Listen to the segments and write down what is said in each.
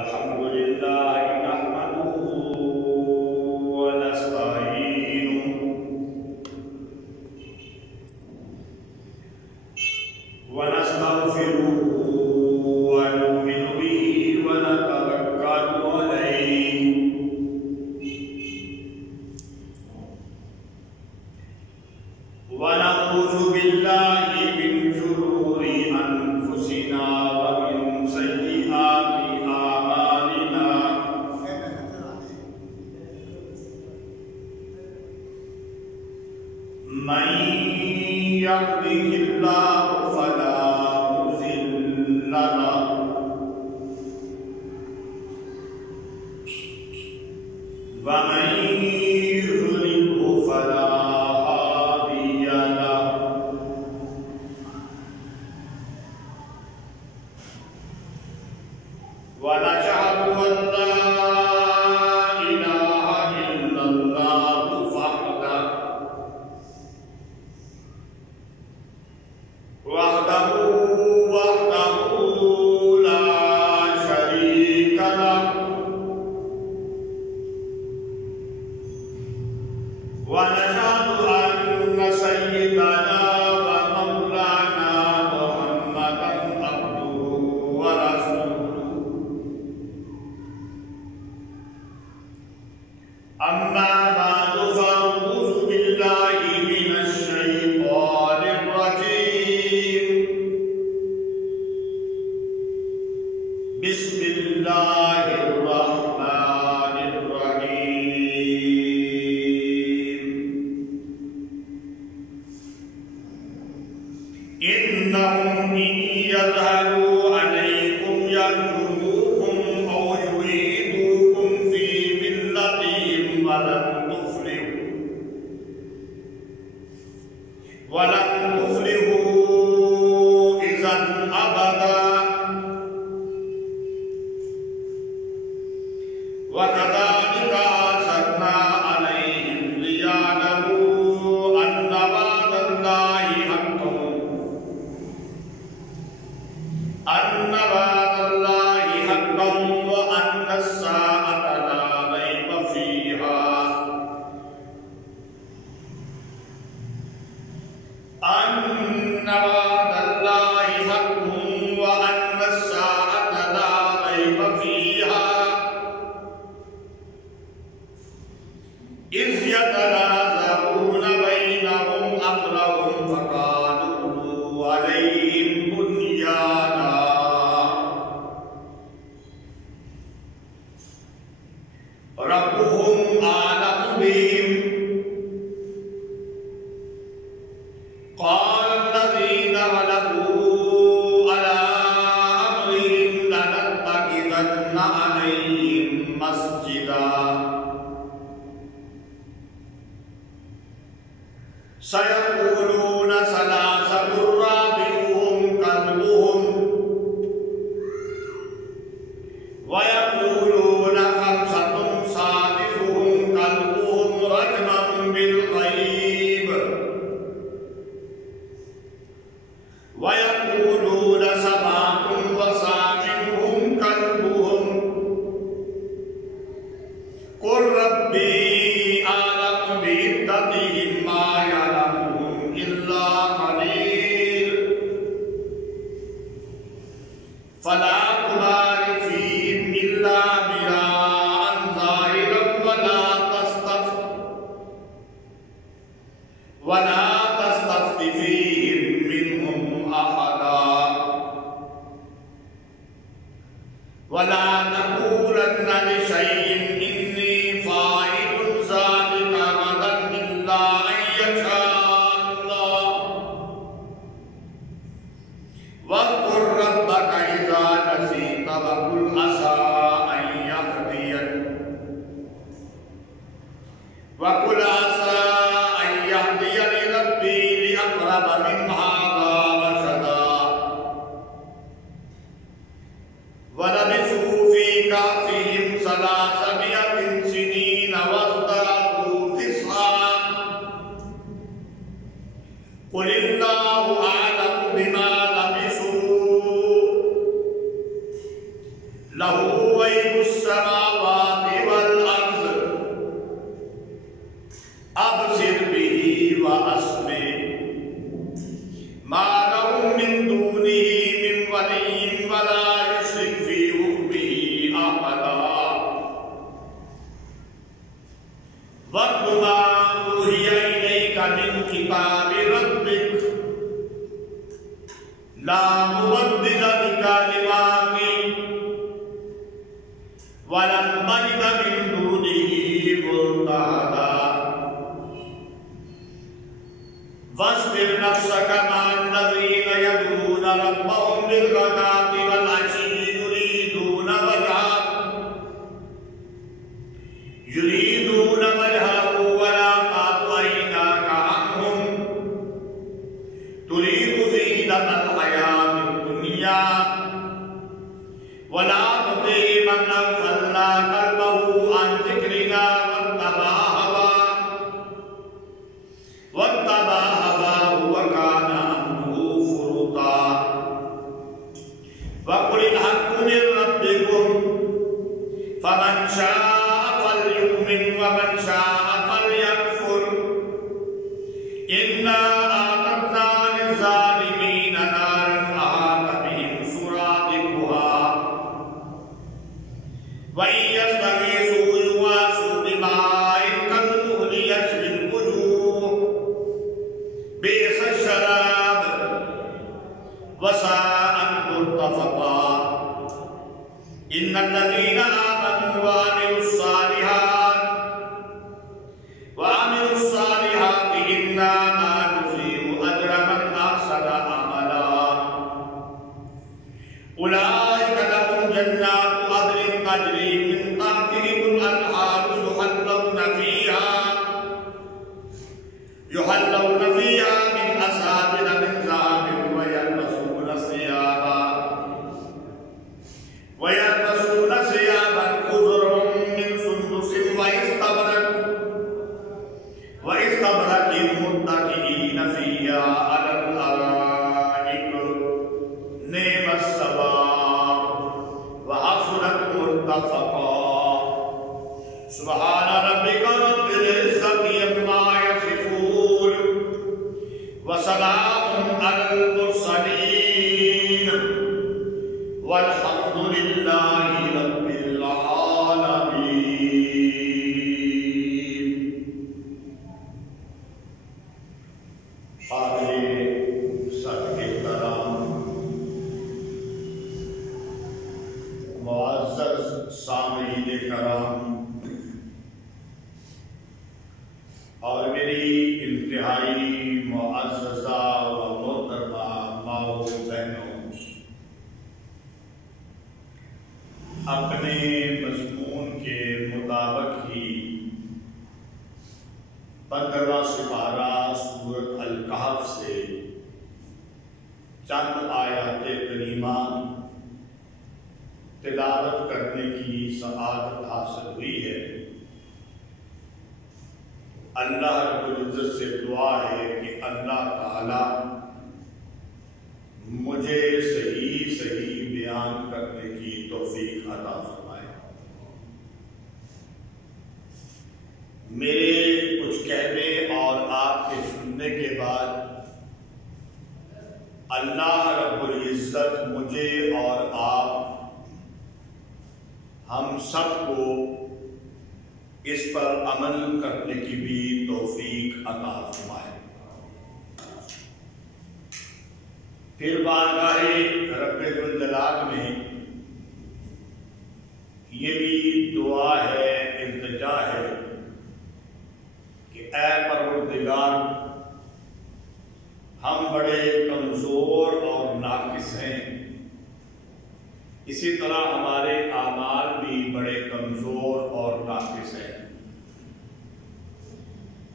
الحمد لله نحمده ونستعينه ونستغفره ونؤمن به ونتوكل عليه ونعوذ بالله من شرور أنفسنا ومن سيئات أعمالنا من يهده الله فلا مضل له ومن يضلله فلا هادي له ونشهد أن لا إله إلا الله وحده لا شريك له ونشهد أن سيدنا ومولانا محمدا عبده ورسوله أما بعد فأعوذ بالله من الشيطان الرجيم بسم الله الرحمن الرحيم إنهم إن يظهروا عليكم يرجموكم أو يعيدوكم في ملتهم ولن تفلحوا إذا أبدا وكذلك أرسلنا عليهم ليعلموا أن وعد الله حق وأن الساعة لا ريب فيها أن وعد الله حق وأن الساعة لا ريب فيها إذ يتنازعون بينهم أمرهم فقالوا ابنوا عليهم بنيانا ربهم أعلم بهم قال الذين غلبوا على أمرهم لنتخذن عليهم مسجدا سيقولون ثلاثة رابعهم كلبهم ويقولون خمسة سادسهم كلبهم رجما بالغيب ويقولون سبعة وثامنهم كلبهم قل ربي أعلم بعدتهم ما يعلمهم إلا قليل فلا تمار فيهم إلا مراء ظاهرا ولا تستفت فيهم منهم أحدا ولا تقولن لشيء إني فاعل ذلك غدا إلا أن يشاء الله واذكر ربك إذا نسيت وقل عسى أن يهدين وقل عسى أن يهديني ربي لأقرب من هذا رشدا ولبثوا في كهفهم 300 سنين وازدادوا تسعا قل الله أعلم بما لبثوا له مبدل لکلماتی ولن نجد من دونه ملتحدا واصبر نفسك مع الذين يدعون ربهم بالغداة والعشي يريدون وجهه ولا تعد عيناك عنهم تريد زينة الحياة الدنيا ولا تطع من أغفلنا قلبه عن ذكرنا واتبع هواه وكان أمره فرطا وقل الحق من ربكم فمن شاء فليؤمن ومن شاء فليكفر إنا أعتدنا للظالمين نارا أحاط بهم سرادقها وإن يستغيثوا يغاثوا بماء كالمهل يشوي الوجوه بئس الشراب وساءت مرتفقا إن الذين آمنوا وعملوا الصالحات إنا لا نضيع أجر من أحسن عملا أولئك لهم جنات عدن تجري من تحتهم الأنهار يحلون فيها من أساور من ذهب ويلبسون ثيابا خضرا من سندس واستبرق متكئين فيها على الأرائك نعم الثواب وحسنت مرتفقا سبحان ربك رب العزة عما يصفون وسلام على المرسلين والحمد لله رب العالمين. حاضر سب کرام، معزز سامعین کرام، اور میری انتہائی معززہ و محترمہ ماؤں بہنوں، اپنے مضمون کے مطابق ہی 15واں سپارہ سورۃ الکہف سے چند آیات کریمہ تلاوت کرنے کی سعادت حاصل ہوئی ہے۔ اللہ رب العزت سے دعا ہے کہ اللہ تعالی مجھے صحیح بیان کرنے کی توفیق عطا فرمائے۔ میرے کچھ کہنے اور آپ کے سننے کے بعد اللہ رب العزت مجھے اور آپ ہم سب کو اس پر عمل کرنے کی بھی توفیق عطا فرمائے۔ پھر بارگاہ رب ذوالجلال میں یہ بھی دعا ہے، التجا ہے کہ اے پروردگار، ہم بڑے کمزور اور ناقص ہیں، اسی طرح ہمارے اعمال بھی بڑے کمزور اور ناقص ہیں،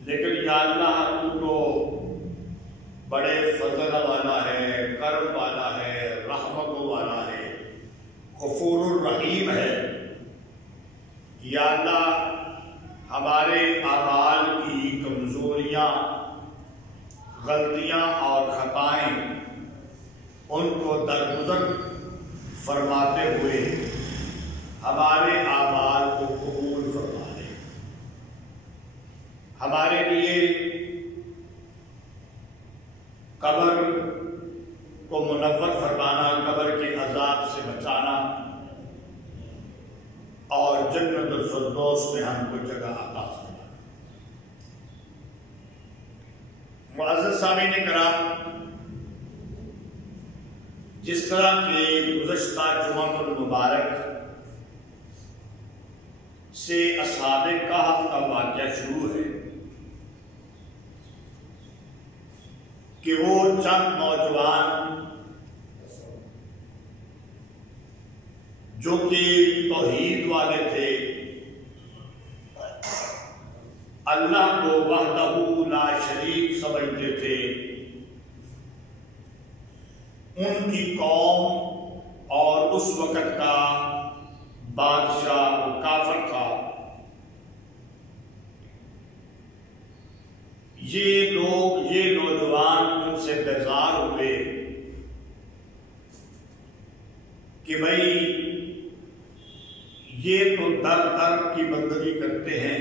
لیکن یا اللہ تو بڑے فضل والا ہے، کرم والا ہے، رحمت والا ہے، غفور الرحیم ہے۔ یا اللہ ہمارے اعمال کی کمزوریاں، غلطیاں اور خطائیں ان کو درگزر فرماتے ہوئے ہمارے اعمال کو قبول فرما لے۔ ہمارے لیے قبر کو منور فرمانا، قبر کے عذاب سے بچانا، اور جنت الفردوس میں ہم کو جگہ عطا فرمانا۔ معزز سامعین کرام، جس جس طرح کہ گزشتہ جمعہ المبارک سے اصحاب کہف کا واقعہ شروع ہے کہ وہ چند نوجوان جو کہ توحید والے تھے، اللہ کو وحدہ لا شریک سمجھتے تھے، ان کی قوم اور اس وقت کا بادشاہ کافر تھا۔ یہ نوجوان ان سے بیزار ہوئے کہ بھائی یہ تو در کی بندگی کرتے ہیں،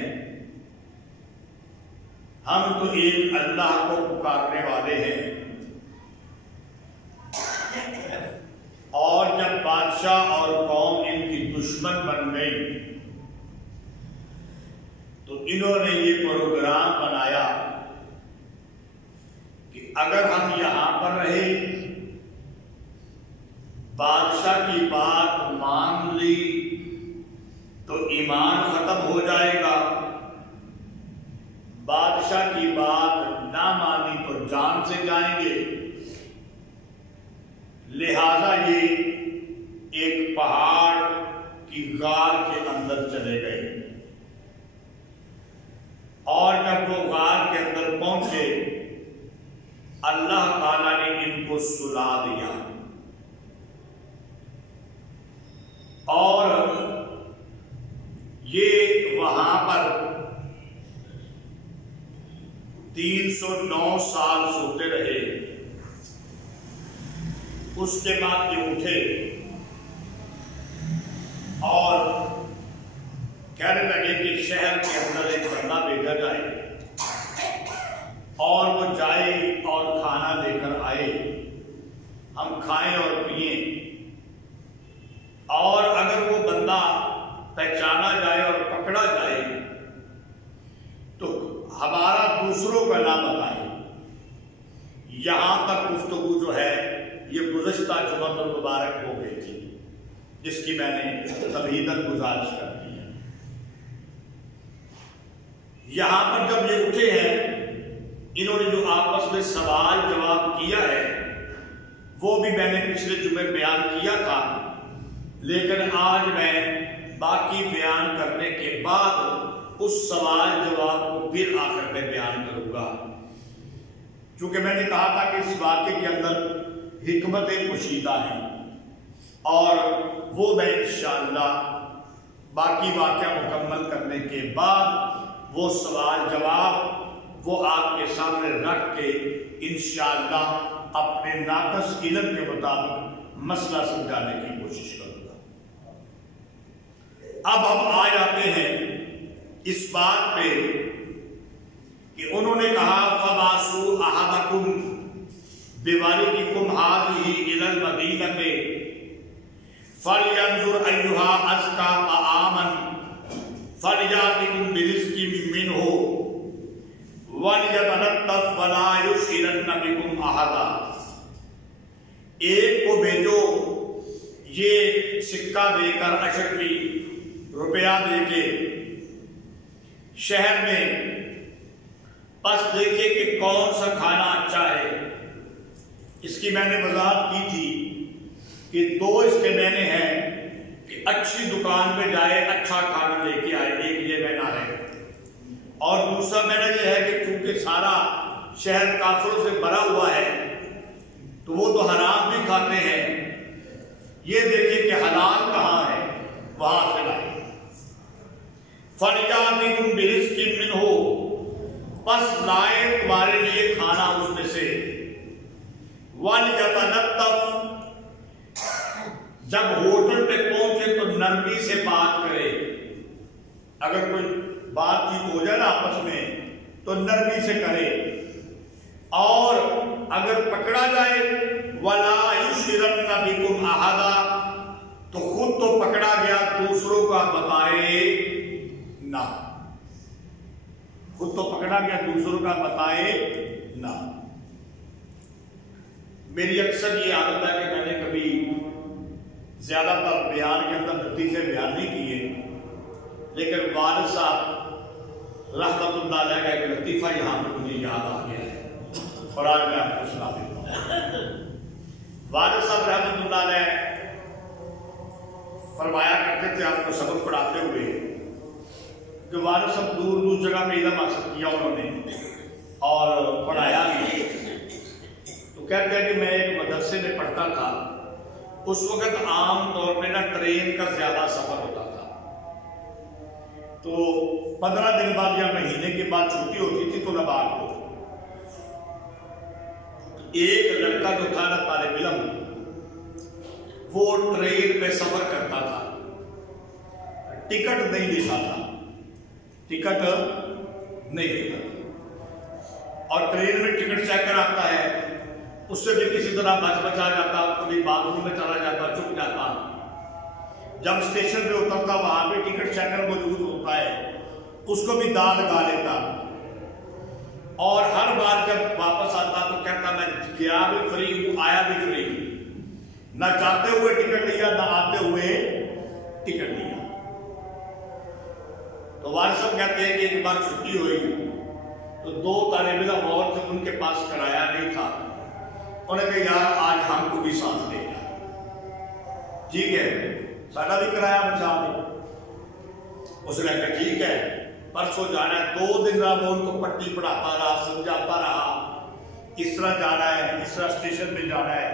ہم تو ایک اللہ کو پکارنے والے ہیں، اور جب بادشاہ اور قوم ان کی دشمن بن گئی تو انہوں نے یہ پروگرام بنایا کہ اگر ہم یہاں پر رہے، بادشاہ کی بات مان لی تو ایمان ختم ہو جائے گا، بادشاہ کی بات نہ مانی تو جان سے جائیں گے، لہذا یہ ایک پہاڑ کی غار کے اندر چلے گئے، اور جب وہ غار کے اندر پہنچے اللہ تعالیٰ نے ان کو سلا دیا، اور یہ وہاں پر 309 سال سوتے رہے۔ اس کے بعد یہ اٹھے اور کہنے لگے کہ شہر کے اندر ایک بندہ بھیجا جائے اور وہ جائے اور کھانا لے کر آئے، ہم کھائیں اور پئیں، اور اگر وہ بندہ پہچانا جائے اور پکڑا جائے تو ہمارا دوسروں کا نام بتائیں۔ یہاں تک گفتگو جو ہے یہ گزشتہ جمعہ المبارک ہو گئی تھی، جس کی میں نے تمہیداً گزارش کر دی ہے۔ یہاں پر جب یہ اٹھے ہیں، انہوں نے جو آپس میں سوال جواب کیا ہے وہ بھی میں نے پچھلے جمعے بیان کیا تھا، لیکن آج میں باقی بیان کرنے کے بعد اس سوال جواب کو پھر آخر میں بیان کروں گا، چونکہ میں نے کہا تھا کہ اس واقعے کے اندر حکمتیں پوشیدہ ہیں، اور وہ میں انشاءاللہ باقی واقعہ مکمل کرنے کے بعد وہ سوال جواب وہ آپ کے سامنے رکھ کے انشاءاللہ اپنے ناقص علم کے مطابق مسئلہ سمجھانے کی کوشش کروں گا۔ اب ہم آ جاتے ہیں اس بات پہ کہ انہوں نے کہا فَبَعْثُوا أَحَدَكُمْ بِوَالِدِكُمْ هَٰذِهِ إِلَى الْمَدِينَةِ فَلْيَنظُرْ أَيُّهَا أَزْكَىٰ طَعَامًا فَلْيَأْتِكُمْ بِرِزْقٍ مِّنْهُ وَلْيَتَلَطَّفْ وَلَا يُشْعِرَنَّ بِكُمْ أَحَدًا۔ ایک کو بھیجو یہ سکہ دے کر، اشرفی روپیہ دے کے شہر میں، پس دیکھے کہ کون سا کھانا اچھا ہے۔ اس کی میں نے وضاحت کی تھی کہ دو اس کے معنی ہیں کہ اچھی دکان پہ جائے، اچھا کھانا لے کے آئے، ایک یہ معنی ہے، اور دوسرا معنی یہ ہے کہ چونکہ سارا شہر کافروں سے بھرا ہوا ہے تو وہ تو حرام بھی کھاتے ہیں، یہ دیکھیں کہ حلال کہاں ہے، وہاں سے لائے۔ فَلْيَأْتِكُمْ بِرِزْقٍ مِّنْهُ، پس لائے تمہارے لیے کھانا اس میں سے۔ وَلْيَتَلَطَّفْ، جب ہوٹل پہ پہنچے تو نرمی سے بات کرے، اگر کوئی بات چیت ہو جائے نا آپس میں تو نرمی سے کرے، اور اگر پکڑا جائے وَلَا يُشْعِرَنَّ بِكُمْ أَحَدًا، تو خود تو پکڑا گیا، دوسروں کا بتائے نہ، خود تو پکڑا گیا، دوسروں کا بتائے نہ۔ میری اکثر یہ عادت ہے کہ میں نے کبھی زیادہ تر بیان کے اندر لطیفے بیان نہیں کیے، لیکن والد صاحب رحمت اللہ علیہ کا ایک لطیفہ یہاں پہ مجھے یاد آ گیا ہے اور آج میں آپ کو سنا دیتا ہوں۔ والد صاحب رحمت اللہ علیہ فرمایا کرتے تھے آپ کو سبق پڑھاتے ہوئے کہ والد صاحب دور دور جگہ میں علم حاصل کیا انہوں نے اور پڑھایا بھی۔ تو کہتے ہیں کہ میں ایک مدرسے میں پڑھتا تھا، اس وقت عام طور پہ نا ٹرین کا زیادہ سفر ہوتا تھا، تو 15 دن بعد یا مہینے کے بعد چھٹی ہوتی تھی طلباء کو۔ ایک لڑکا جو تھا نا طالب علم، وہ ٹرین پہ سفر کرتا تھا، ٹکٹ نہیں دیتا تھا، ٹکٹ نہیں دیتا تھا، اور ٹرین میں ٹکٹ چیک کر آتا ہے، اس سے بھی کسی طرح بچ بچا جاتا، کبھی باتھ روم میں چلا جاتا، چھپ جاتا۔ جب اسٹیشن پہ اترتا وہاں پہ ٹکٹ چیکر موجود ہوتا ہے، اس کو بھی داد لگا لیتا، اور ہر بار جب واپس آتا تو کہتا میں گیا بھی فری ہوں، آیا بھی فری ہوں، نہ جاتے ہوئے ٹکٹ لیا نہ آتے ہوئے ٹکٹ لیا۔ تو والد صاحب کہتے ہیں کہ ایک بار چھٹی ہوئی تو 2 طالب علم اور تھے، ان کے پاس کرایہ نہیں تھا، انہوں نے کہا یار آج ہم کو بھی سانس دے گا، ٹھیک ہے ساڑھا بھی کرایہ بچا دے۔ اس نے کہا ٹھیک ہے پرسوں جانا ہے۔ 2 دن رہا وہ ان کو پٹی پڑھاتا رہا، سمجھاتا رہا، اس طرح جانا ہے، اس طرح اسٹیشن پہ جانا ہے،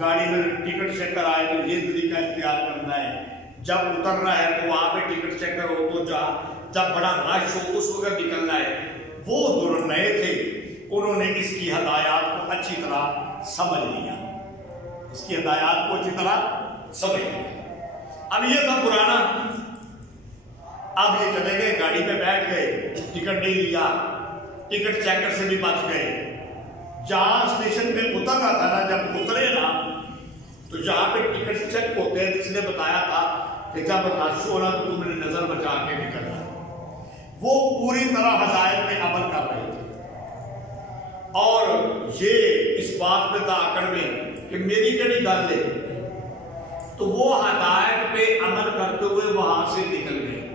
گاڑی میں ٹکٹ چیکر آئے تو یہ طریقہ اختیار کرنا ہے، جب اترنا ہے تو وہاں پہ ٹکٹ چیکر ہو تو جا، جب بڑا رش ہو اس وقت نکلنا ہے۔ وہ دونوں نئے تھے، انہوں نے اس کی ہدایات کو اچھی طرح سمجھ لیا، اس کی ہدایات کو اچھی طرح سمجھ لیا۔ اب یہ تھا پرانا، اب یہ چلے گئے، گاڑی میں بیٹھ گئے، ٹکٹ نہیں لیا، ٹکٹ چیکر سے بھی بچ گئے۔ جہاں اسٹیشن پہ اترنا تھا نا، جب اترے نا تو جہاں پہ ٹکٹ چیک ہوتے ہیں، جس نے بتایا تھا کہ جب رش ہونا تو تم نے نظر بچا کے نکلنا، وہ پوری طرح ہدایت میں عمل کر رہے تھے، اور یہ اس بات میں تھا آکڑ میں کہ میری کیڑی گل ہے، تو وہ ہدایت پہ عمل کرتے ہوئے وہاں سے نکل گئے۔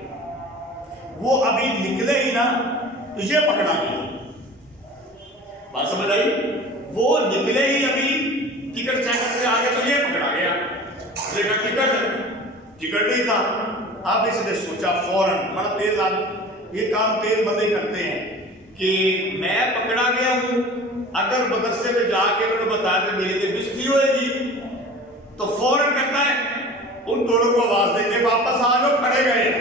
وہ ابھی نکلے ہی نا تو یہ پکڑا گیا، بات سمجھ آئی؟ وہ نکلے ہی ابھی ٹکٹ چیکر سے آگے تو یہ پکڑا گیا، دیکھا ٹکٹ نہیں تھا۔ اب اس نے سوچا فوراً، بڑا تیز آدمی، یہ کام تیز بندے کرتے ہیں کہ میں پکڑا گیا ہوں، اگر مدرسے میں جا کے انہوں نے بتایا کہ میری لیے بجتی ہوئے گی تو فوراً کہتا ہے ان دونوں کو آواز دے کے واپس آ جاؤ، کھڑے گئے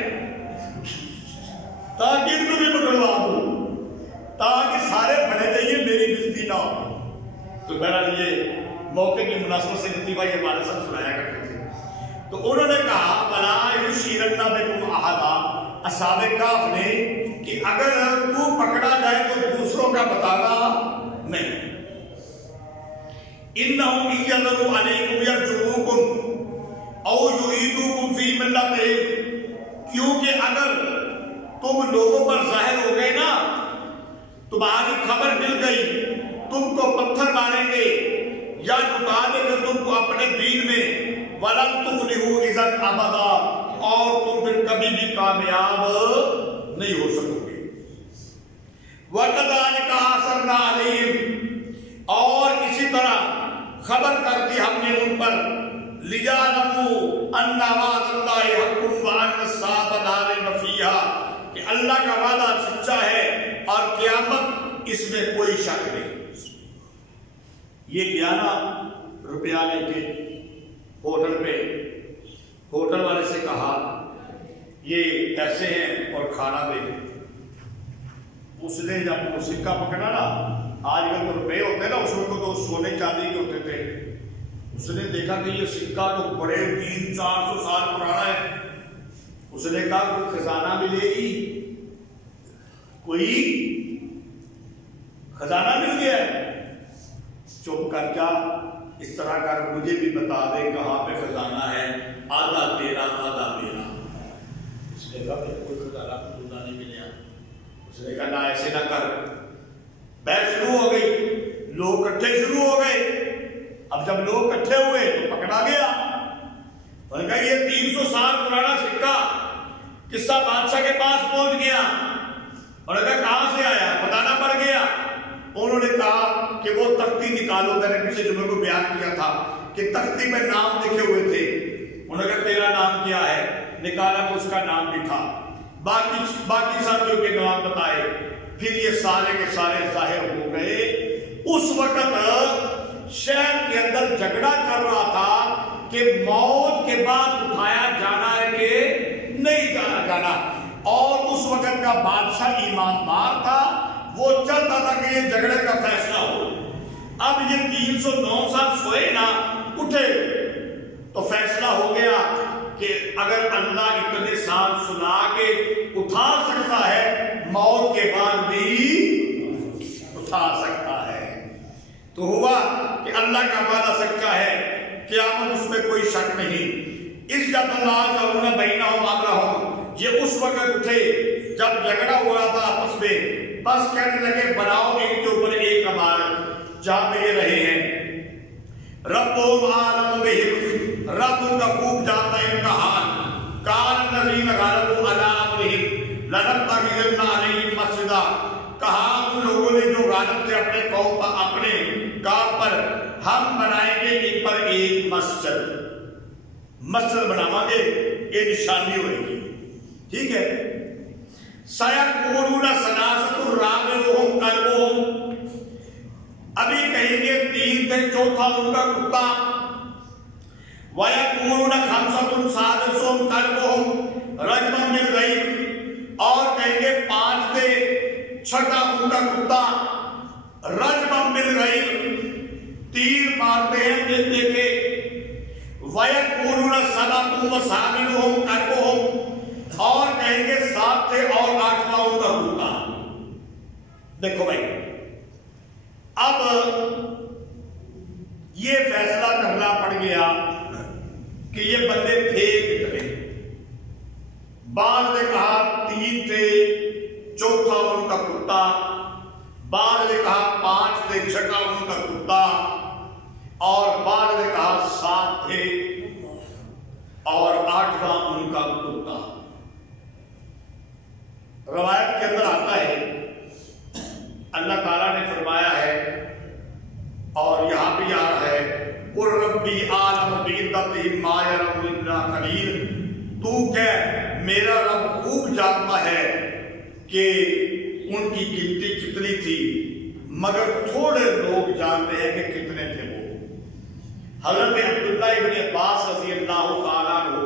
تاکہ ان کو بھی پکڑوا دوں، تاکہ سارے کھڑے جائیے میری بجتی نہ ہو۔ تو بہرحال یہ موقع کی مناسبت سے لطیفہ یہ ہمارے ساتھ سنایا کرتے تھے۔ تو انہوں نے کہا بلا یشیرن بکم احدا، اصحاب کہف نے، کہ اگر تو پکڑا جائے تو دوسروں کا بتانا نہیں۔ انہم ان یظہروا علیکم یرجموکم او یعیدوکم فی ملتہم، کیونکہ اگر تم لوگوں پر ظاہر ہو گئے نا، تمہاری خبر مل گئی، تم کو پتھر ماریں گے یا لٹا دیں گے تم کو اپنے دین میں، وَلَن تُفْلِحُوا إِذًا أَبَدًا، اور تم پھر کبھی بھی کامیاب نہیں ہو سکو گے۔ وَكَذَلِكَ أَعْثَرْنَا عَلَيْهِمْ، اور اسی طرح خبر کر دی ہم نے ان پر، لِيَعْلَمُوا أَنَّ وَعْدَ اللَّهِ حَقٌّ وَأَنَّ السَّاعَةَ لَا رَيْبَ فِيهَا، کہ اللہ کا وعدہ سچا ہے اور قیامت اس میں کوئی شک نہیں۔ یہ گیا نا روپیہ لے کے ہوٹل پہ، ہوٹل والے سے کہا یہ ایسے ہیں اور کھانا دے دیں۔ اس نے جب وہ سکہ پکڑا نا، آج کل تو روپے ہوتے نا، اس وقت تو سونے چاندی کے ہوتے تھے، اس نے دیکھا کہ یہ سکہ تو بڑے 300-400 سال پرانا ہے۔ اس نے کہا کوئی خزانہ ملے گی، کوئی خزانہ مل گیا ہے، چپ کر جا، اس طرح کر مجھے بھی بتا دے کہاں پہ خزانہ ہے، آدھا تیرا آدھا میرا۔ اس نے کہا کہ کوئی خزانہ نہیں ملیا۔ اس نے کہا نہ ایسے نہ کر، بحث شروع ہو گئی، لوگ کٹھے شروع ہو گئے۔ اب جب لوگ کٹھے ہوئے تو پکڑا گیا، قصہ بادشاہ کے پاس پہنچ گیا اور اگر کہاں سے آیا بتانا پڑ گیا. انہوں نے کہا کہ وہ تختی نکالو. میں نے پچھلے جمعے کو بیان کیا تھا کہ تختی میں نام لکھے ہوئے تھے. انہوں نے کہا تیرا نام کیا ہے؟ نکالا تو اس کا نام لکھا. باقی ساتھیوں کے نام بتائے. پھر یہ سارے کے سارے ظاہر ہو گئے. اس وقت شہر کے اندر جھگڑا چل رہا تھا کہ موت کے بعد اٹھایا جانا ہے کہ نہیں جانا. اور اس وقت کا بادشاہ ایماندار تھا. وہ چاہتا تھا کہ یہ جھگڑے کا فیصلہ ہو. اب یہ 309 سال سوئے نا, اٹھے تو فیصلہ ہو گیا کہ اگر اللہ اتنے سال سنا کے اٹھا سکتا ہے, موت کے بعد بھی اٹھا سکتا ہے. تو ہوا کہ اللہ کا وعدہ سچا ہے, قیامت اس میں کوئی شک نہیں. اس جب اللہ تعالیٰ بینہم امرہم, یہ اس وقت اٹھے جب جھگڑا ہو رہا تھا آپس میں. بس کہنے لگے بناؤ ان کے اوپر ایک عمارت جہاں پہ یہ رہے ہیں. ربهم عالم بهم, رب ان کا خوب جانتا ہے ان کا حال. قال الذین غلبوا علی امرهم لنتخذن علیہم مسجدا, کہا ان لوگوں نے جو غالب تھے اپنے قوم پر, اپنے کام پر, ہم بنائیں گے ان پر ایک مسجد. مسجد بناواں گے, یہ نشانی ہوئے گی. ٹھیک ہے. سَيَقُولُونَ ثَلَاثَةٌ رَابِعُهُمْ كَلْبُهُمْ, ابھی کہیں گے 3 تھے چوتھا ان کا کتا. وَيَقُولُونَ خَمْسَةٌ سَادِسُهُمْ كَلْبُهُمْ رَجْمًا بِالْغَيْبِ, اور کہیں گے 5 تھے چھٹا ان کا کتا. رَجْمًا بِالْغَيْبِ, تیر مارتے ہیں دل دیکھے. وَيَقُولُونَ سَبْعَةٌ وَثَامِنُهُمْ كَلْبُهُمْ, اور کہیں گے 7 تھے اور 8واں ان کا کتا. دیکھو بھائی, اب یہ فیصلہ کرنا پڑ گیا کہ یہ بندے تھے کتنے. بعض نے کہا 3 تھے چوتھا ان کا کتا, بعض نے کہا 5 تھے چھٹا ان کا کتا, اور بعض نے کہا 7 تھے اور 8واں ان کا کتا. روایت کے اندر آتا ہے اللہ تعالیٰ نے فرمایا ہے, اور یہاں بھی آ رہا ہے قُلْ رَبِّي أَعْلَمُ بِعِدَّتِهِم مَّا يَعْلَمُهُمْ إِلَّا قَلِيلٌ, تو کہ میرا رب خوب جانتا ہے کہ ان کی گنتی کتنی تھی, مگر تھوڑے لوگ جانتے ہیں کہ کتنے تھے وہ. حضرت عبداللہ ابن عباس رضی اللہ تعالیٰ عنہ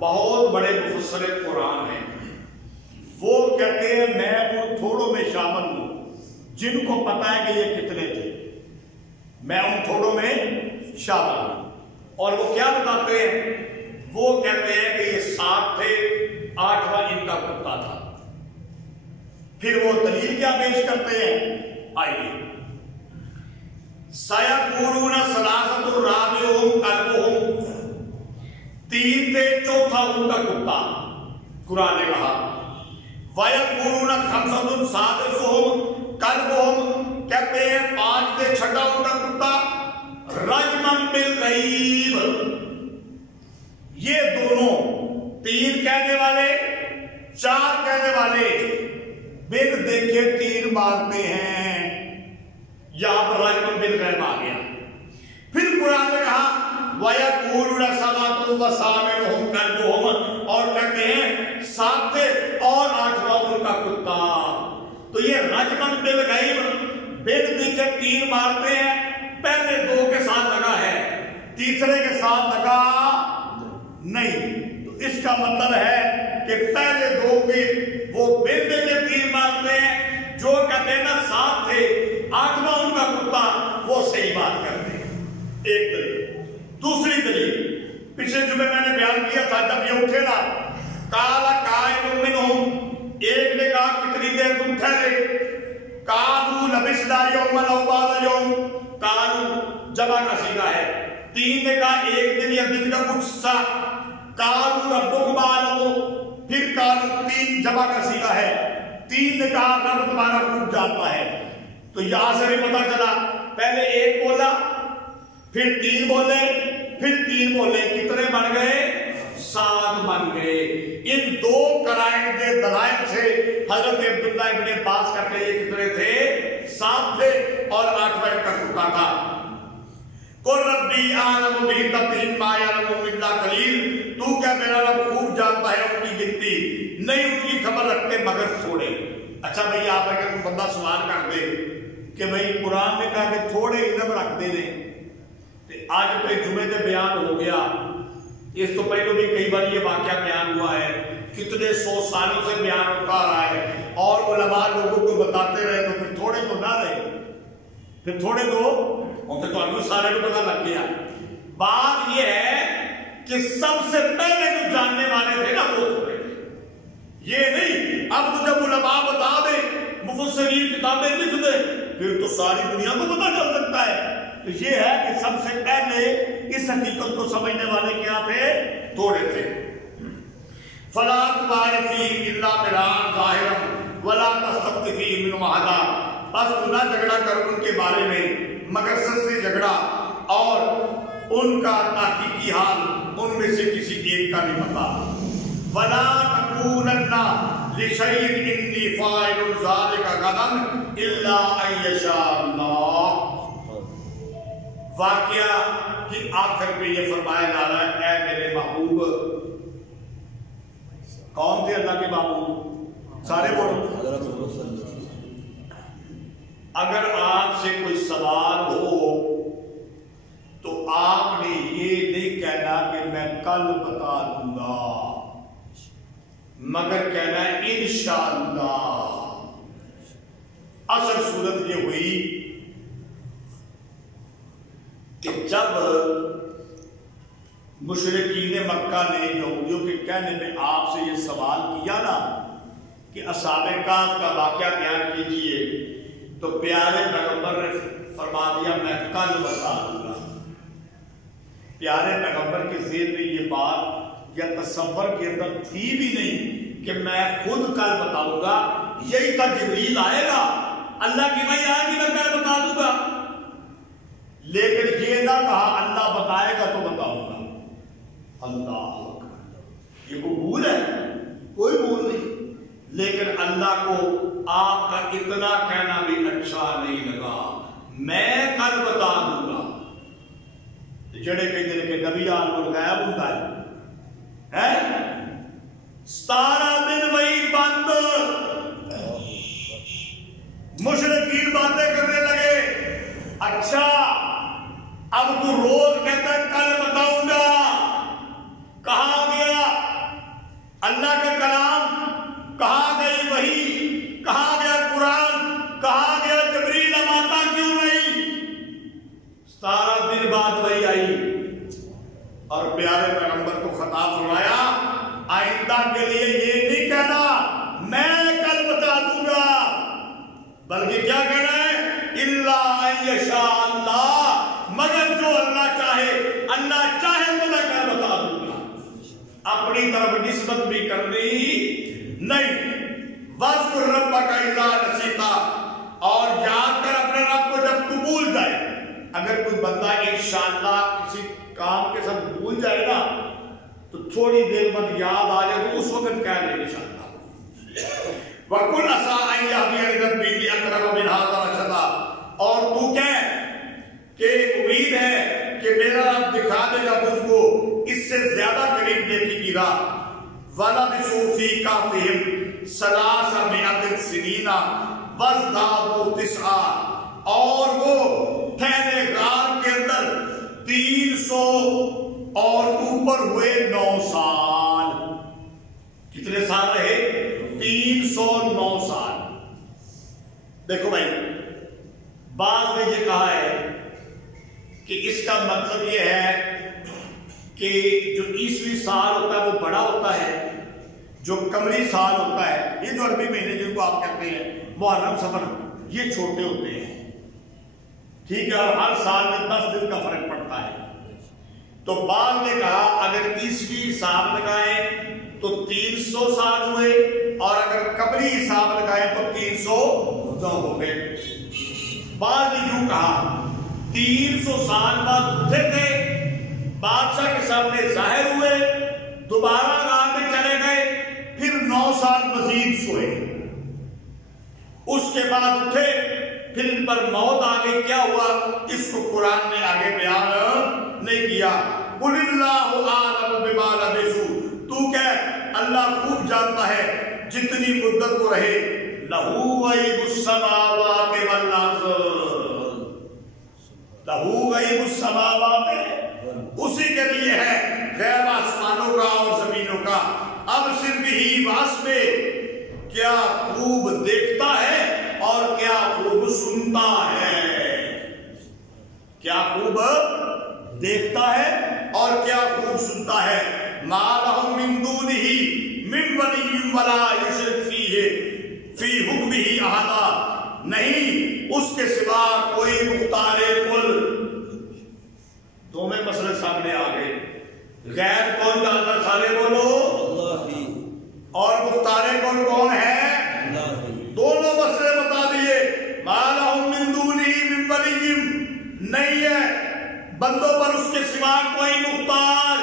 بہت بڑے مفسر قرآن ہیں. وہ کہتے ہیں میں ان تھوڑوں میں شامل ہوں جن کو پتا ہے کہ یہ کتنے تھے. میں ان تھوڑوں میں شامل ہوں. اور وہ کیا بتاتے ہیں؟ وہ کہتے ہیں کہ یہ 7 تھے, 8واں ان کا کتا تھا. پھر وہ دلیل کیا پیش کرتے ہیں, آئیے. سَيَقُولُونَ ثَلَاثَةٌ رَابِعُهُمْ كَلْبُهُمْ, 3 تھے چوتھا ان کا کتا. قرآن نے کہا وَيَقُولُونَ خَمْسَةٌ سَادِسُهُمْ كَلْبُهُمْ, کہتے ہیں 5 تھے چھٹا ان کا کتا. رَجْمًا بِالْغَيْبِ, یہ دونوں 3 کہنے والے 4 کہنے والے بن دیکھے تیر مارتے ہیں. یہاں پر رَجْمًا بِالْغَيْبِ آ گیا. پھر قرآن نے کہا وَيَقُولُونَ سَبْعَةٌ وَثَامِنُهُمْ كَلْبُهُمْ, اور کہتے ہیں 7 تھے اور 8واں ان کا کتا. تو یہ رجمن بالغیب, بن دیکھے تیر مارتے ہیں. پہلے 2 کے ساتھ لگا ہے, تیسرے کے ساتھ لگا نہیں. تو اس کا مطلب ہے کہ پہلے 2 بھی وہ بن دیکھے تیر مارتے ہیں. جو کہتے ہیں نا 7 تھے 8واں ان کا کتا, وہ صحیح بات کرتے ہیں. ایک دلیل. دوسری دلیل پچھلے جمعے میں نے بیان کیا تھا, جب یہ اٹھے نا قَالَ قَائِلٌ مِّنْهُمْ, ایک نے کہا کتنی دیر تم ٹھہرے. قَالُوا لَبِثْنَا يَوْمًا أَوْ بَعْضَ يَوْمٍ, قَالُوا جمع کا صیغہ ہے. 3 نے کہا ایک دن یا دن کا کچھ حصہ. قَالُوا رَبُّكُمْ أَعْلَمُ, پھر قَالُوا 3 جمع کا صیغہ ہے. 3 نے کہا رب تمہارا خوب جانتا ہے. تو یہاں سے بھی پتا چلا پہلے 1 بولا, پھر 3 بولے, پھر 3 بولے, کتنے بن گئے؟ 7 بن گئے. ان دو قرائن کے دلائل سے حضرت عبداللہ ابن عباس کا کہ یہ کتنے تھے؟ 7 تھے اور 8واں کا ٹکڑا تھا. قل ربی اعلم بعدتہم ما یعلمهم الا قلیل، تو کیا میرا رب خوب جانتا ہے ان کی گنتی، نہیں ان کی خبر رکھتے مگر تھوڑے. اچھا بھائی آپ اگر کوئی بندہ سوال کر دے کہ بھائی قرآن نے کہا کہ تھوڑے علم رکھ دے دیں، آج تو جمعے سے بیان ہو گیا، اس تو پہلے بھی کئی بار یہ واقعہ بیان ہوا ہے، کتنے 100 سالوں سے بیان ہوتا رہا ہے اور علماء لوگوں کو بتاتے رہے، تو پھر تھوڑے تو نہ رہے، پھر تھوڑے تو سارے کو پتا لگ گیا. بات یہ ہے کہ سب سے پہلے جو جاننے والے تھے نا وہ تھوڑے تھے، یہ نہیں. اب تو جب علماء بتا دیں، مفسرین کتابیں لکھ دیں، پھر تو ساری دنیا کو پتا چل سکتا ہے. تو یہ ہے کہ سب سے پہلے اس حقیقت کو سمجھنے والے کیا تھے؟ تھوڑے تھے. فَلَا تُمَارِ فِيهِمْ إِلَّا مِرَاءً ظَاهِرًا وَلَا تَسْتَفْتِ فِيهِمْ مِنْهُمْ أَحَدًا، بس تو نہ جھگڑا کر ان کے بارے میں مگر سچ سے جھگڑا، اور ان کا تحقیقی حال ان میں سے کسی ایک کا نہیں پتا. وَلَا تَقُولَنَّ لِشَيْءٍ إِنِّي فَاعِلٌ ذَلِكَ غَدًا إِلَّا أَن يَشَاءَ اللَّهُ. واقعہ کی آخر پہ یہ فرمایا جا رہا ہے، اے میرے محبوب. کون تھے اللہ کے محبوب؟ سارے بولو. اگر آپ سے کوئی سوال ہو تو آپ نے یہ نہیں کہنا کہ میں کل بتا دوں گا، مگر کہنا ہے انشاءاللہ. اصل صورت یہ ہوئی کہ جب مشرکین مکہ نے یہودیوں کے کہنے میں آپ سے یہ سوال کیا نا کہ اصحاب کہف کا واقعہ بیان کیجئے، تو پیارے پیغمبر نے فرما دیا میں کل بتا دوں گا. پیارے پیغمبر کے ذہن میں یہ بات یا تصور کے اندر تھی بھی نہیں کہ میں خود کل بتاؤں گا. یہی تھا جبریل آئے گا، اللہ کی وحی آئے گی، میں کل بتا دوں گا. لیکن یہ نہ کہا اللہ بتائے گا تو بتاؤں گا. اللہ یہ کوئی بھول ہے؟ کوئی بھول نہیں. لیکن اللہ کو آپ کا اتنا کہنا بھی اچھا نہیں لگا، میں کل بتا دوں گا. جڑے کہتے ہیں کہ نبی عالم غائب ہوتا ہے 17 دن وہی بند. مشرکین باتیں کرنے لگے، اچھا اب تو روز کہتا ہے کل بتاؤں گا. کہاں گیا اللہ کا کلام؟ کہاں گئی وحی؟ کہاں گیا قرآن؟ کہاں گیا جبریل؟ اب آتا کیوں نہیں؟ 17 دن بعد وحی آئی اور پیارے پیغمبر کو خطاب فرمایا، آئندہ کے لیے یہ نہیں کہنا میں کل بتا دوں گا، بلکہ کیا کہنا ہے؟ الا ان یشاء اللہ، مگر جو اللہ چاہے، اللہ چاہے تو میں کل بتا دوں گا. اپنی طرف نسبت بھی کرنی نہیں. واذکر ربک اذا نسیت، اور یاد کر اپنے رب کو جب تو بھول جائے. اگر کوئی بندہ انشاءاللہ کسی کام کے ساتھ بھول جائے نا تو تھوڑی دیر بعد یاد آ جائے تو اس وقت کہہ دے انشاءاللہ. وَقُلْ عَسَىٰ أَن يَهْدِيَنِ رَبِّي لِأَقْرَبَ مِنْ هَٰذَا رَشَدًا، اور تو کہہ کہ امید ہے کہ میرا رب دکھا دے گا مجھ کو اس سے زیادہ قریب نیکی کی راہ. وَلَبِثُوا فِي كَهْفِهِمْ 300 سِنِينَ وَازْدَادُوا 9، اور وہ ٹھہرے غار کے اندر 300 اور اوپر ہوئے 9 سال. کتنے سال رہے؟ 309 سال. دیکھو بھائی، بعض نے یہ کہا ہے کہ اس کا مطلب یہ ہے کہ جو عیسوی سال ہوتا ہے وہ بڑا ہوتا ہے، جو قمری سال ہوتا ہے، یہ جو عربی مہینے جن کو آپ کہتے ہیں محرم صفر، یہ چھوٹے ہوتے ہیں. ٹھیک ہے، اور ہر سال میں 10 دن کا فرق پڑتا ہے. تو بعض نے کہا اگر عیسوی حساب لگائیں تو 300 سال ہوئے، اور اگر قمری حساب لگائیں تو 309 ہو گئے. بعض نے یوں کہا 300 سال بعد اٹھے تھے، بادشاہ کے سامنے ظاہر ہوئے، دوبارہ غار میں چلے گئے، نیند سوئے، اس کے بعد اٹھے، پھر ان پر موت آ گئی، کیا ہوا اس کو قرآن نے آگے بیان نہیں کیا۔ قل اللہ اعلم بما لبثوا، تو کہہ اللہ خوب جانتا ہے جتنی مدت وہ رہے، لہو غیب السماوات والارض، لہو غیب السماوات، اسی کے لیے ہے غیب آسمانوں کا اور زمینوں کا، اب صرف ہی واسطے کیا خوب دیکھتا ہے اور کیا خوب سنتا ہے، کیا خوب دیکھتا ہے اور کیا خوب سنتا ہے۔ ما لہم من دونہ من ولی ولا یشرک فی حکمہ احدا، نہیں اس کے سوا کوئی مختار کل۔ دو میں مسئلے سامنے آ گئے، غیر کون جانتا، سارے بولو اللہ ہی، اور مختار کل کون ہے اللہ ہی، دونوں مسئلے بتا دیے۔ ما لہم من دونہ من ولی، نہیں ہے بندوں پر اس کے سوا کوئی مختار،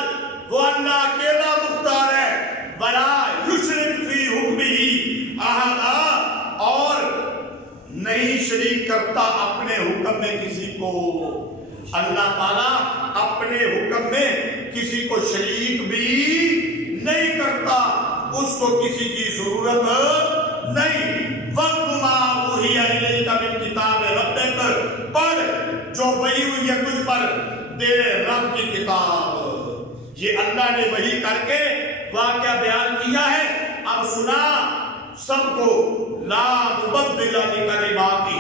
وہ اللہ اکیلا مختار ہے، ولا یشرک فی حکمہ احدا، اور نہیں شریک کرتا اپنے حکم میں کسی کو۔ اللہ تعالیٰ اپنے حکم میں کسی کو شریک بھی نہیں کرتا، اس کو کسی کی ضرورت نہیں۔ وَاتْلُ مَا أُوحِیَ إِلَیْکَ مِن کِتَابِ رَبِّکَ، پڑھ جو وحی ہوئی ہے تجھ پر تیرے رب کی کتاب۔ یہ اللہ نے وحی کر کے واقعہ بیان کیا ہے، اب سنا سب کو، لا مبدل لکلماتہ،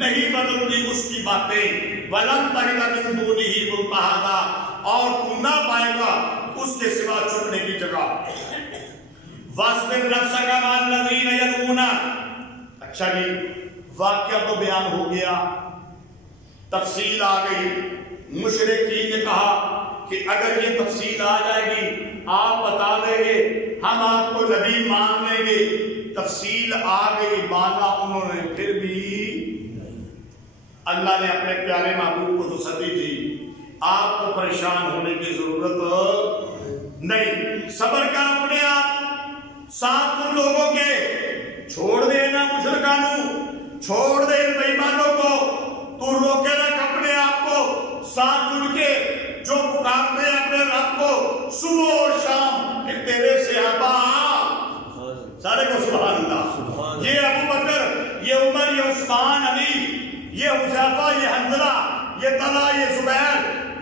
نہیں بدلتی اس کی باتیں، وَلَن تَجِدَ مِن دُونِهِ مُلْتَحَدًا، اور تم نہ پائے گا اس کے سوا چھپنے کی جگہ۔ وَاصْبِرْ نَفْسَكَ مَعَ الَّذِينَ يَدْعُونَ، اچھا جی واقعہ تو بیان ہو گیا، تفصیل آ گئی، مشرکین نے کہا کہ اگر یہ تفصیل آ جائے گی آپ بتا دیں گے ہم آپ کو نبی مان لیں گے، تفصیل آ گئی، مانا انہوں نے پھر بھی۔ اللہ نے اپنے پیارے محبوب کو تسلی دی، آپ کو پریشان ہونے کی ضرورت نہیں، صبر کر اپنے آپ ساتھ ان لوگوں کے، چھوڑ دینا مشرکانوں، چھوڑ دے بے ایمانوں کو، تو روکے رکھ اپنے آپ کو ساتھ ان کے جو پکارتے ہیں اپنے رب کو صبح اور شام، ایک تیرے صحابہ سارے کو سبحان اللہ، یہ ابو بکر، یہ عمر، یہ عثمان، علی، یہ حذیفہ، یہ حنظلہ، یہ طلحہ، یہ زبیر،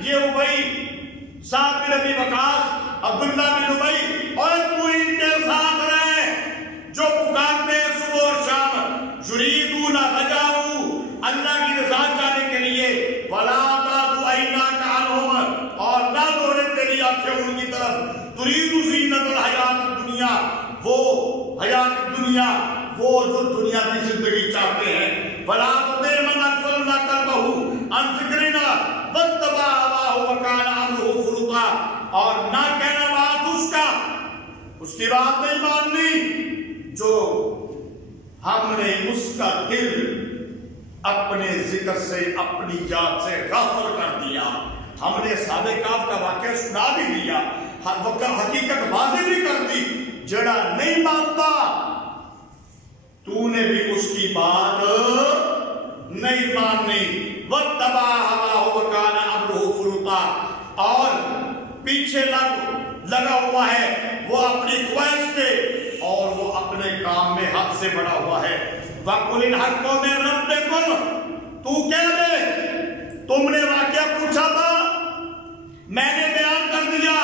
یہ ابی، سعد بن ابی وقاص، عبداللہ بن ابی، اور تو ان کے ساتھ رہے جو پکارتے ہیں صبح اور شام، یریدون وجہہ، اللہ کی رضا چاہنے کے لیے، ولا تعد عیناک عنہم، اور نہ دوڑے تیری آنکھیں ان کی طرف، ترید زینت الحیات الدنیا، وہ حیات دنیا، وہ جو دنیا کی زندگی چاہتے ہیں، ولا تطع من اغفلنا قلبہ عن ذکرنا واتبع هواه وکان امرہ فرطا، اور نہ کہنا بات اس کی بات نہیں ماننی جو ہم نے اس کا دل اپنے ذکر سے، اپنی یاد سے غافل کر دیا۔ ہم نے اصحاب کہف کا واقعہ سنا بھی دیا، حقیقت واضح بھی کر دی، جڑا نہیں مانتا تو نے بھی اس کی بات نہیں ماننی۔ وَاتَّبَعَ هَوَاهُ وَكَانَ أَمْرُهُ فُرُطًا، اور پیچھے لگا ہوا ہے وہ اپنی خواہش کے، اور وہ اپنے کام میں حد سے بڑا ہوا ہے۔ وَقُلِ الْحَقُّ مِن رَبِّكُمْ، تو کہہ دے تم نے واقعہ پوچھا تھا میں نے بیان کر دیا،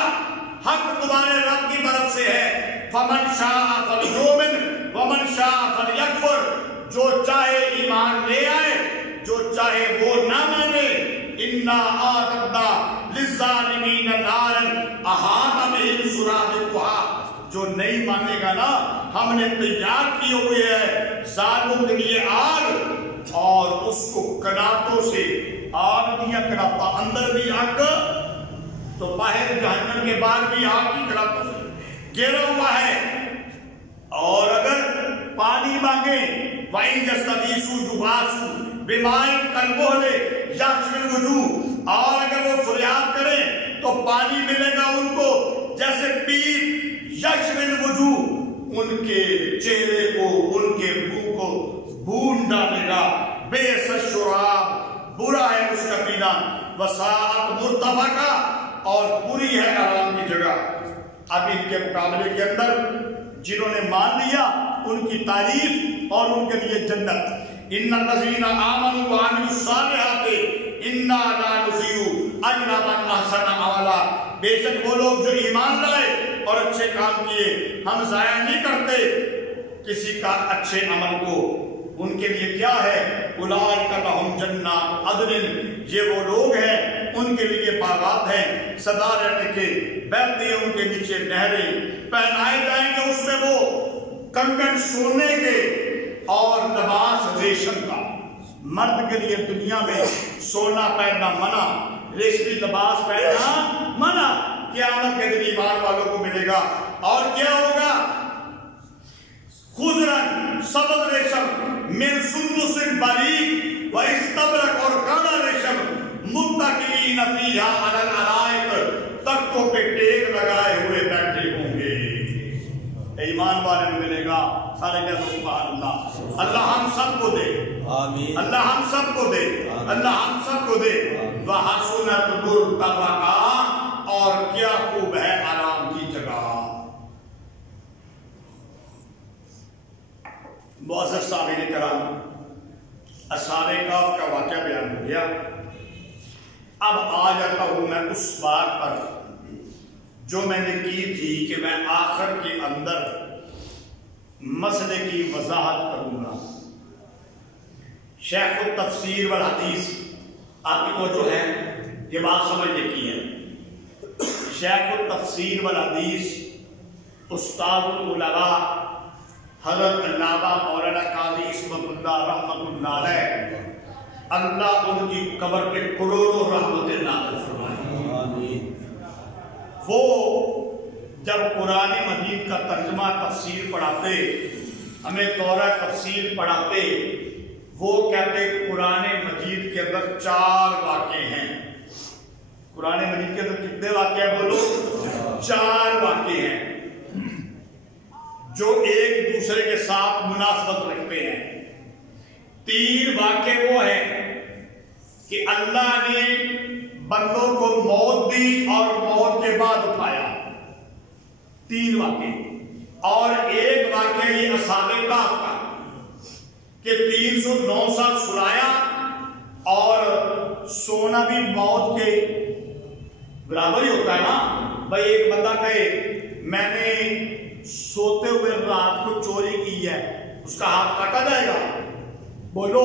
حق تمہارے رب کی طرف سے ہے۔ فَمَنْ شَاءَ فَلْيُؤْمِنْ وَمَنْ شَاءَ فَلْيَكْفُرْ، جو چاہے ایمان لے آئے، جو چاہے وہ نہ مانے۔ إِنَّا أَعْتَدْنَا لِلظَّالِمِينَ نَارًا أَحَاطَ بِهِمْ سُرَادِقُهَا، جو نہیں مانے گا نا ہم نے تیار کی ہوئی ہے ظالموں کے لیے آگ، اور اس کو کناتوں سے آگ دیا کراتا، اندر بھی آگ تو باہر جہنم کے بعد بھی آگ کی کناتوں سے گھیرا ہوا ہے۔ اور اگر پانی مانگے وَإِن يَسْتَغِيثُوا يُغَاثُوا بِمَاءٍ كَالْمُهْلِ يَغْشِي الْوُجُوهَ، اور اگر وہ فریاد کریں تو پانی ملے گا ان کو جیسے پیپ، یشوی الوجوہ، ان کے چہرے کو ان کے منہ کو بھون ڈالے گا. بئس الشراب برا ہے اس کا پینا. وساعت مرتفقہ اور بری ہے آرام کی جگہ. اب ان کے مقابلے کے اندر جنہوں نے مان لیا ان کی تعریف اور ان کے لیے جنت. ان الذین آمنوا وعملوا الصالحات انا لا نضيع اجر من احسن عملا. بے شک وہ لوگ جو ایمان لائے اور اچھے کام کیے ہم ضائع نہیں کرتے کسی کا اچھے عمل کو. ان کے لیے کیا ہے؟ اولئک لہم جنات عدن. یہ وہ لوگ ہیں ان کے لیے باغات ہیں سدا رہنے کے, بہتی ہیں ان کے نیچے نہریں. پہنائے جائیں گے اس میں وہ کنگن سونے کے اور لباس ریشم کا. مرد کے لیے دنیا میں سونا پہننا منع, ریشمی لباس پہننا منع. قیامت کے دن ایمان والوں کو ملے گا. اور کیا ہوگا؟ خضرن سبز ریشم, من سندس باریک و استبرق اور کالا ریشم, متکئین فیہا علی الارائک تختوں پہ ٹیک لگائے ہوئے بیٹھے ہوں گے. ایمان والے میں ملے گا. سارے کہتے ہیں سبحان اللہ. اللہ ہم سب کو دے, آمین. اللہ ہم سب کو دے, اللہ ہم سب کو دے. وحسنت مرتفقہ اور کیا خوب ہے آرام کی جگہ. معزز سامعین کرام, اصحاب کہف کا واقعہ بیان ہو گیا. اب آ جاتا ہوں میں اس بات پر جو میں نے کی تھی کہ میں آخر کے اندر مسئلے کی وضاحت کروں گا. شیخ التفسیر والحدیث, آپ کی توجہ ہے, یہ بات سمجھنے کی ہے. شیخ التفسیر والحدیث استاد العلماء حضرت علامہ مولانا قاضی عصمت اللہ رحمۃ اللہ علیہ, اللہ ان کی قبر پہ کروڑوں رحمتیں نازل فرمائے. وہ جب قرآن مجید کا ترجمہ تفسیر پڑھاتے, ہمیں دورہ تفسیر پڑھاتے, وہ کہتے قرآن مجید کے اندر 4 واقعے ہیں. قرآن مجید کے اندر کتنے واقعے ہیں بولو؟ 4 واقعے ہیں جو ایک دوسرے کے ساتھ مناسبت رکھتے ہیں. 3 واقعے وہ ہیں کہ اللہ نے بندوں کو موت دی اور موت کے بعد اٹھایا. 3 واقعے. اور ایک واقعہ یہ اصحاب کہف کا کہ 309 سال سلایا اور سونا بھی موت کے برابر ہی ہوتا ہے نا. بھائی ایک بندہ کہے میں نے سوتے ہوئے رات کو چوری کی ہے, اس کا ہاتھ کاٹا جائے گا؟ بولو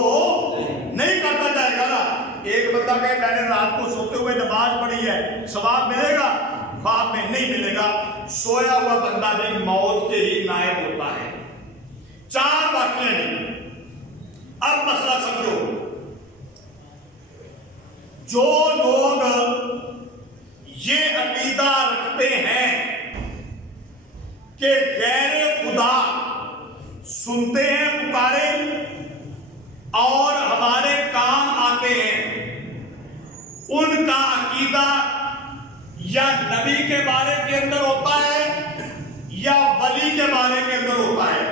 نہیں کاٹا جائے گا نا. ایک بندہ کہے میں نے رات کو سوتے ہوئے نماز پڑھی ہے, ثواب ملے گا؟ خواب میں نہیں ملے گا. سویا ہوا بندہ بھی موت کے ہی نائب ہوتا ہے. 4 واقعے ہیں. اب مسئلہ سمجھو. جو لوگ یہ عقیدہ رکھتے ہیں کہ غیر خدا سنتے ہیں پکارے اور ہمارے کام آتے ہیں, ان کا عقیدہ یا نبی کے بارے کے اندر ہوتا ہے یا ولی کے بارے کے اندر ہوتا ہے.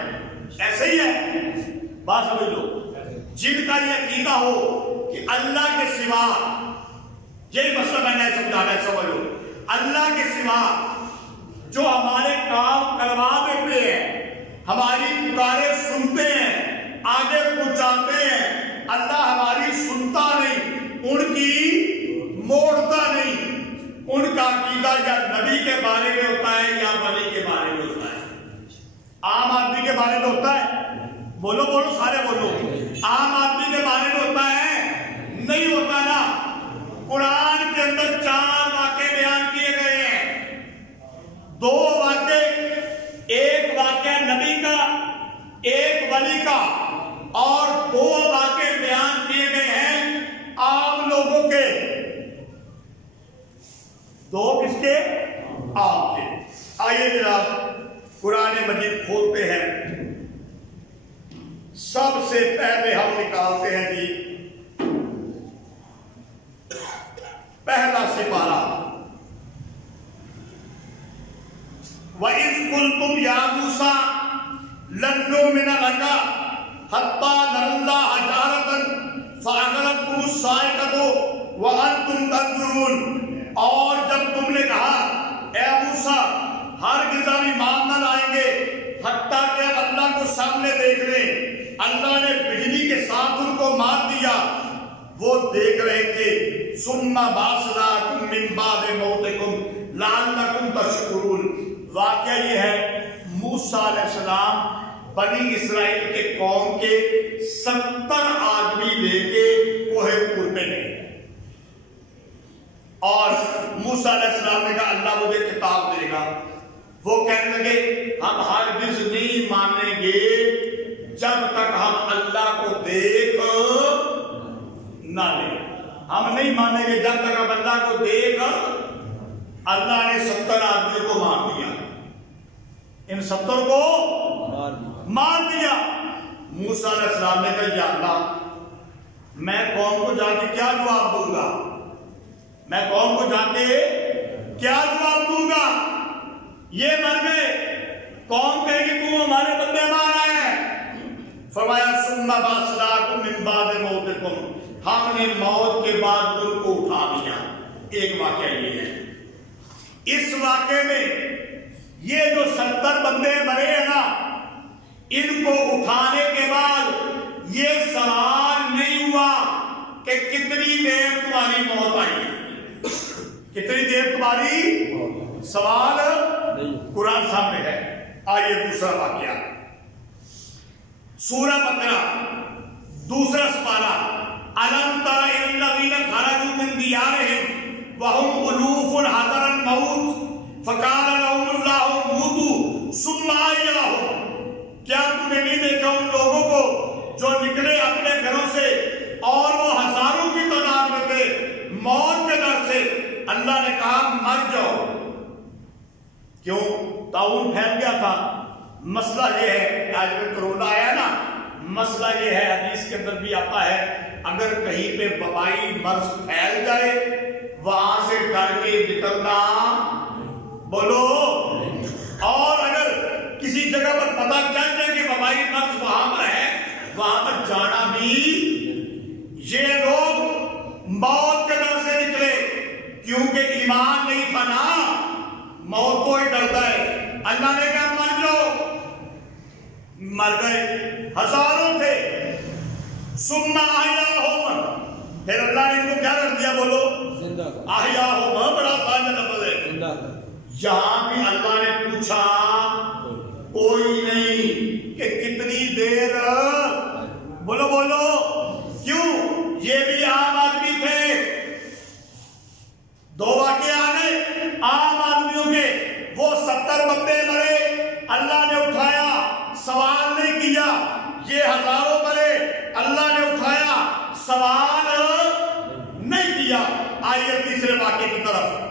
ایسے ہی ہے, بات سمجھ لو. جن کا یہ عقیدہ ہو کہ اللہ کے سوا, یہی مسئلہ میں نے سمجھانا ہے, سمجھ لو. اللہ کے سوا جو ہمارے کام کروا دیتے ہیں, ہماری پکارے سنتے ہیں, آگے پہنچاتے ہیں, اللہ ہماری سنتا نہیں, ان کی موڑتا نہیں. ان کا عقیدہ یا نبی کے بارے میں ہوتا ہے یا ولی کے بارے میں ہوتا ہے. عام آدمی کے بارے میں ہوتا ہے؟ بولو بولو سارے بولو. عام آدمی کے بارے میں ہوتا ہے؟ نہیں ہوتا نا. قرآن کے اندر 4 واقعے بیان کیے گئے ہیں. 2 واقعے, ایک واقعہ نبی کا ایک ولی کا, اور 2 واقعے بیان کیے گئے ہیں عام لوگوں کے. 2 کس کے؟ عام کے. آئیے جناب قرآن مجید کھولتے ہیں. سب سے پہلے ہم نکالتے ہیں جی پہلا سپارہ. وَإِذْ قُلْتُمْ يَا مُوسَىٰ لن نؤمن لك حتى نرى الله جهرة فأخذتكم الصاعقة وأنتم تنظرون. اور جب تم نے کہا اے موسیٰ ہرگز ہم ایمان نہ لائیں گے حتیٰ کہ اب اللہ کو سامنے دیکھ لیں، اللہ نے بجلی کے ساتھ ان کو مار دیا. وہ دیکھ رہے تھے ثم بعثناکم من بعد موتکم لعلکم تشکرون. واقعہ یہ ہے موسیٰ علیہ السلام بنی اسرائیل کے قوم کے 70 آدمی لے کے کوہ طور پہ گئے اور موسیٰ علیہ السلام نے کہا اللہ مجھے کتاب دے گا. وہ کہنے لگے ہم ہرگز نہیں مانیں گے جب تک ہم اللہ کو دیکھ نہ لیں. ہم نہیں مانیں گے جب تک ہم اللہ کو دیکھ. اللہ نے 70 آدمیوں کو مار دیا، ان 70 کو مار دیا. موسیٰ علیہ السلام نے کہا یا اللہ میں قوم کو جا کے کیا جواب دوں گا، میں قوم کو جا کے کیا جواب دوں گا؟ یہ مر گئے، قوم کہے گی تو ہمارے بندے مار آئے ہیں. فرمایا ثم بعثناکم من بعد موتکم، ہم نے موت کے بعد ان کو اٹھا دیا. ایک واقعہ یہ ہے. اس واقعے میں یہ جو 70 بندے مرے ہیں نا، ان کو اٹھانے کے بعد یہ سوال نہیں ہوا کہ کتنی دیر تمہاری موت آئی، کتنی دیر تمہاری سوال قرآن سامنے ہے. آئیے دوسرا واقعہ سورہ بقرہ دوسرا سپارہ. أَلَمْ تَرَ إِلَى الَّذِينَ خَرَجُوا مِنْ دِيَارِهِمْ وَهُمْ أُلُوفٌ حَذَرَ الْمَوْتِ فَقَالَ لَهُمُ اللَّهُ مُوتُوا ثُمَّ أَحْيَاهُمْ. کیا تم نے نہیں دیکھا ان لوگوں کو جو نکلے اپنے گھروں سے اور وہ ہزاروں کی تعداد میں تھے موت کے ڈر سے؟ اللہ نے کہا مر جاؤ. کیوں؟ طاعون پھیل گیا تھا. مسئلہ یہ ہے آج کل کرونا آیا نا، مسئلہ یہ ہے حدیث کے اندر بھی آتا ہے اگر کہیں پہ وبائی مرض پھیل جائے وہاں سے ڈر کے نکلنا بولو، اور اگر کسی جگہ پر پتہ چل جائے کہ وبائی مرض وہاں پر ہے وہاں پر جانا بھی. یہ لوگ موت کے ڈر سے نکلے کیونکہ ایمان نہیں تھا نا، موت کو ہی ڈرتا ہے. اللہ نے کہا مر جاؤ، مر گئے، ہزاروں تھے. ثم احیاہم، پھر اللہ نے ان کو کیا کر دیا بولو؟ احیاہم. بڑا آسان لفظ ہے. یہاں بھی اللہ نے پوچھا کوئی نہیں کہ کتنی دیر، بولو بولو. کیوں؟ یہ بھی عام آدمی تھے. دو واقعے آنے عام آدمیوں کے. وہ 70 بندے مرے، اللہ نے اٹھایا، سوال نہیں کیا. یہ ہزاروں مرے، اللہ نے اٹھایا، سوال نہیں کیا. آئیے تیسرے واقعے کی طرف.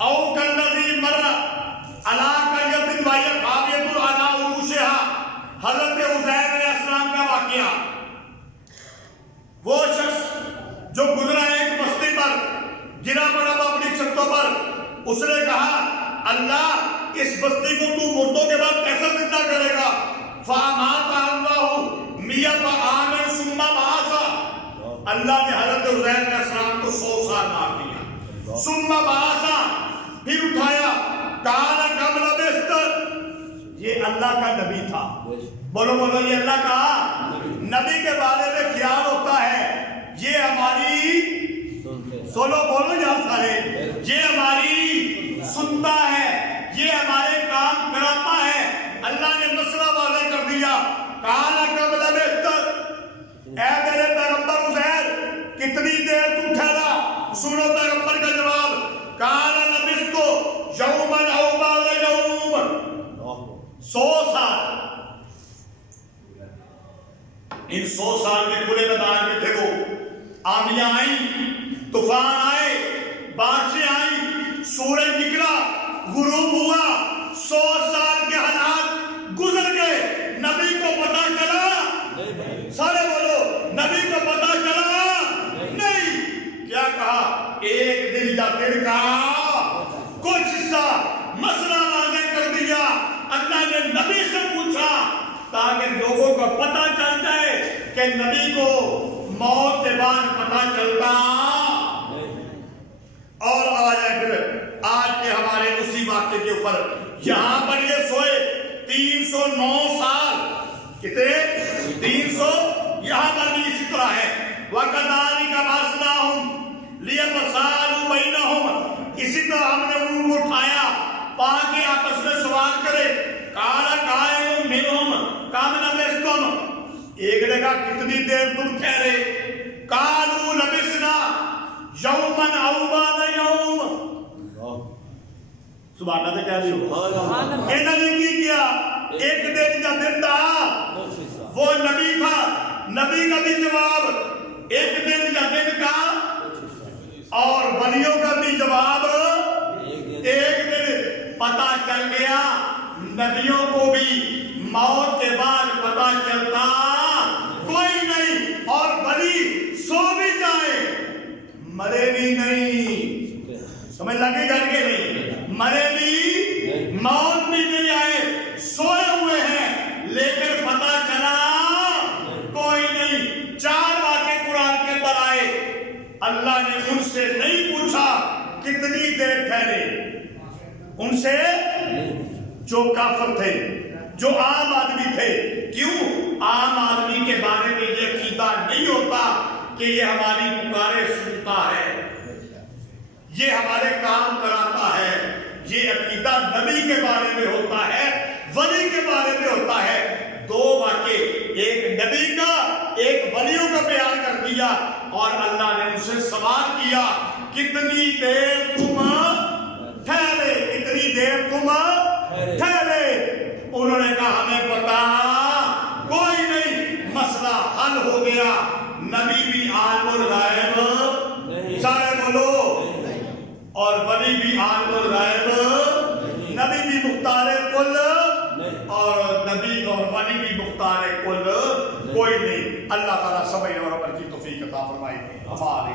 او کالذی مر علی قریۃ وہی خاویۃ علی عروشہا، حضرت عزیر علیہ السلام کا واقعہ. وہ شخص جو گزرا ایک بستی پر، گرا پڑا تھا اپنی چھتوں پر. اس نے کہا اللہ اس بستی کو تو مردوں کے بعد کیسے زندہ کرے گا؟ فَأَمَاتَهُ اللَّهُ مِئَةَ عَامٍ ثُمَّ بَعَثَهُ. اللہ نے حضرت عزیر علیہ السلام کو 100 سال مار دیا. ثُمَّ بَعَثَهُ، پھر اٹھایا. قَالَ كَمْ لَبِثْتَ، یہ اللہ کا نبی تھا. بولو بولو، یہ اللہ کا نبی کے بارے میں خیال ہوتا ہے یہ ہماری سولو بولو یا سارے، یہ ہماری سنتا ہے، یہ ہمارے کام کراتا ہے. اللہ نے مسئلہ واضح کر دیا. کالا کب لبثت، اے میرے پیغمبر عزیر کتنی دیر تو ٹھہرا؟ سنو پیغمبر کا جواب. کالا لبثت یوما او بعض یوم، 100 سال. ان 100 سال میں کھلے میدان میں تھے وہ. آندیاں آئیں، طوفان آئے، بارشیں آئیں، سورج نکلا، غروب ہوا، 100 سال کے حالات گزر گئے. نبی کو پتا چلا؟ سارے بولو، نبی کو پتا چلا نہیں. کیا کہا؟ ایک دن یا پھر کہا کچھ حصہ مسئلہ واضح کر دیا. اللہ نے نبی پتہ چل جائے کہ نبی کو موت کے بعد پتہ چلتا اور آ جائے پھر آج کے ہمارے اسی واقعے کے اوپر یہاں پر یہ سوئے 309 سال کتنے 300 یہاں پر بھی اسی طرح ہے وَكَذَلِكَ بَعَثْنَاهُمْ لِيَتَسَاءَلُوا بَيْنَهُمْ اسی طرح ہم نے ان کو اٹھایا تاکہ آپس میں سوال کرے قَالَ قَائِلٌ مِّنْهُمْ كَمْ لَبِثْتُمْ ایک نے کہا کتنی دیر تم ٹھہرے قَالُوا لَبِثْنَا يَوْمًا أَوْ بَعْضَ يَوْمٍ سبحان اللہ کہہ دیو انہوں نے کی کیا ایک دن یا دن دا وہ نبی تھا نبی کا بھی جواب ایک دن یا دن کا اور ولیوں کا بھی جواب ایک دن پتہ چل گیا نبیوں کو بھی موت کے بعد پتہ چلتا کوئی نہیں اور ولی سو بھی جائے مرے بھی نہیں سمجھ لگے گا کہ نہیں مرے بھی موت بھی نہیں آئے سوئے ہوئے ہیں لیکن پتہ چلا کوئی نہیں 4 واقعے قرآن کے اندر آئے اللہ نے ان سے نہیں پوچھا کتنی دیر ٹھہرے ان سے جو کافر تھے جو عام آدمی تھے کیوں عام آدمی کے بارے میں یہ عقیدہ نہیں ہوتا کہ یہ ہماری پکارے سنتا ہے یہ ہمارے کام کراتا ہے یہ عقیدہ نبی کے بارے میں ہوتا ہے ولی کے بارے میں ہوتا ہے 2 واقعے ایک نبی کا ایک ولیوں کا بیان کر دیا اور اللہ نے ان سے سوال کیا کتنی دیر تم ٹھہرے کتنی دیر تم ٹھہرے انہوں نے کہا ہمیں پتا کوئی نہیں مسئلہ حل ہو گیا نبی بھی عالم الغیب سارے بولو اور ولی بھی عالم الغیب نبی بھی مختار کل اور نبی اور ولی بھی مختار کل کوئی نہیں اللہ تعالیٰ سمجھنے اور عمل کی توفیق عطا فرمائے ہمارے